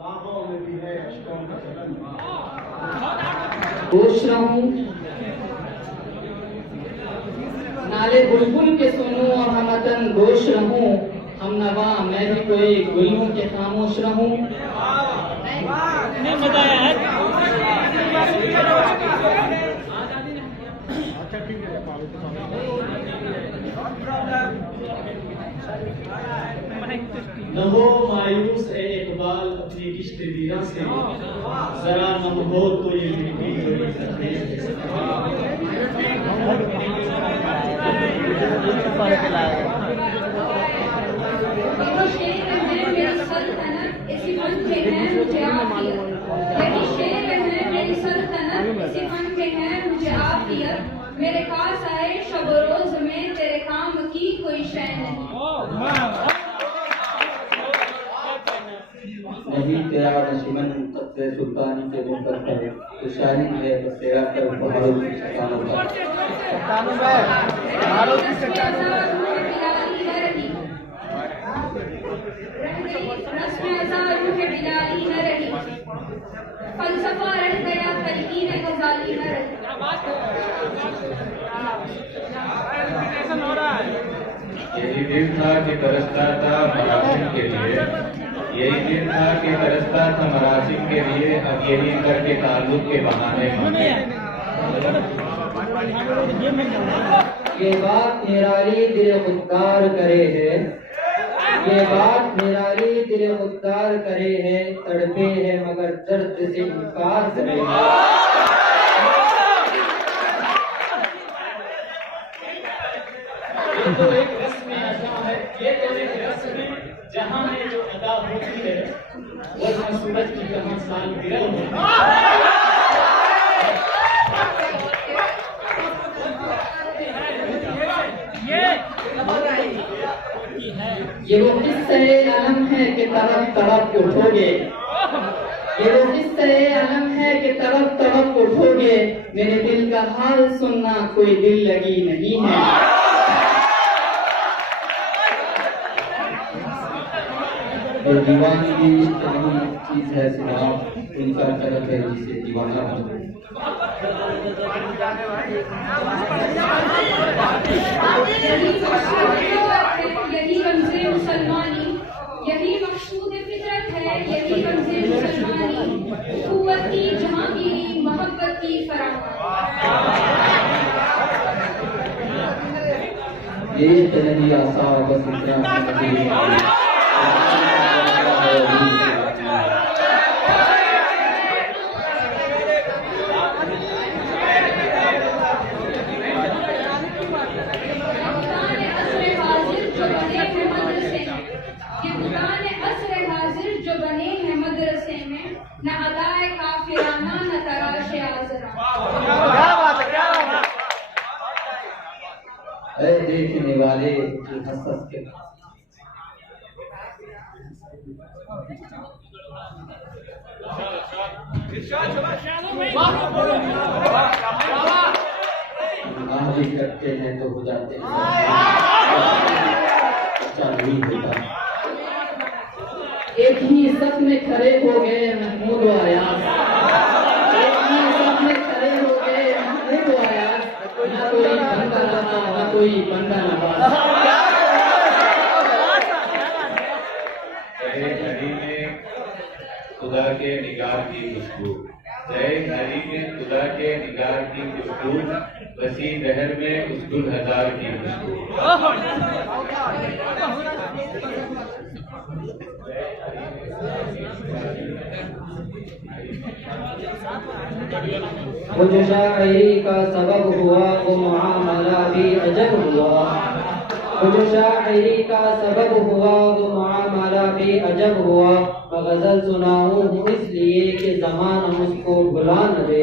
बागों में भी है अश्कों का चलन। होश रहूं नाले बुलबुल के सुनूं और हमतन गोश रहूं, हम नवा मैं भी कोई गुल हूं के खामोश रहूं। नहीं मजा आया है। न हो मायूस ए इकबाल अपनी इश्क वीरा से, जरा न हो तो ये मीठी जोड़ी तकदीर से। मेरे पास आए शब रोज में तेरे काम की कोई शय नहीं। नहीं तेरा नशीमन तख्ते सुल्तानी के मुकर है, तो शाही है बस तेरा कर पहाड़ों की चट्टानों पर। चट्टानों में पहाड़ों की चट्टानों में फलसफा रह गया तलकीन गजाली न रही। यही दिन था कि तरसता था मरासिम के लिए, यही दिन था कि तरसता था मरासिम के लिए, अब यही करके ताल्लुक के बहाने मांगे। ये बात निराली दिल खुददार करे है, ये बात निराली दिल खुददार करे है, तड़पे है मगर दर्द से इनकार करे है। ये तो एक रस्म अदा है, ये तो एक रस्म जहां में जो अदा होती है वो सूरज की तरह सालगिरह होती है। ये वो किस्से अलम है कि तड़प तड़प उठोगे, ये वो किस्से अलम है कि तड़प तड़प उठोगे, मेरे दिल का हाल सुनना कोई दिल लगी नहीं है। और दीवानगी इतनी चीज है सिर्फ उनका तरफ है जिसे दीवाना बनो। यही रमज़े मुसलमानी, यही मकसूद फितरत है, यही रमज़े मुसलमानी, कुव्वत की जहांगीरी मोहब्बत की फरामानी। ये तो नहीं आसा बस इतना देखने वाले हंस हंस के गुनाह भी करते हैं तो हो जाते हैं, अच्छा नहीं होता। एक ही सफ में खड़े हो गए महमूद व अयाज, एक ही सफ में खड़े हो गए महमूद व अयाज, ना कोई बंदा लगा ना कोई बंदा नवाज। घड़ी में खुदा के निगाह की खुशबू, घड़ी में खुदा के निगाह की खुशबू, वसी दहर में उस गुल हजार की खुशबू। वो जो शायरी का सबब हुआ वो मुआमला भी अजब हुआ, वो जो शायरी का सबब हुआ वो मुआमला भी अजब हुआ। मैं गजल सुनाऊं हूँ इसलिए कि ज़माना मुझको भुला न दे।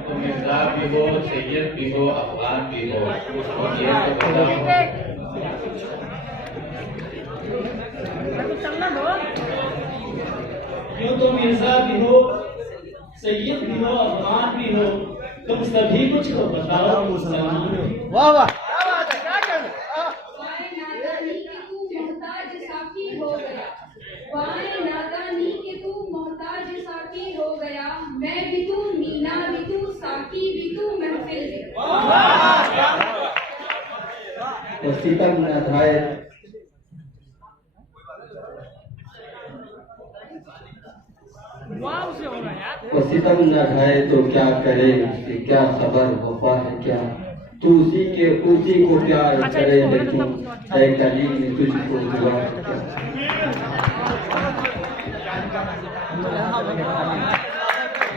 तो मिर्जा भी हो, सैयद भी हो, अफगान भी हो, ये तो पता हो। यूं तो मिर्जा भी हो, सैयद भी हो, अफगान भी हो, तुम सभी कुछ को बताओ मुसलमान। वाह वाह वाए नादानी के तू मोहताज साकी हो गया, वाए नादानी के तू मोहताज साकी हो गया, मैं भी तू मीना भी तू साकी भी तू महफिल भी। तो सितम न ढाए वो सितम न ढाए तो क्या करे, उससे क्या खबर, वफा है क्या, तू उसी को प्यार करे है तू, ऐ कलीम तुझको दुआ है क्या।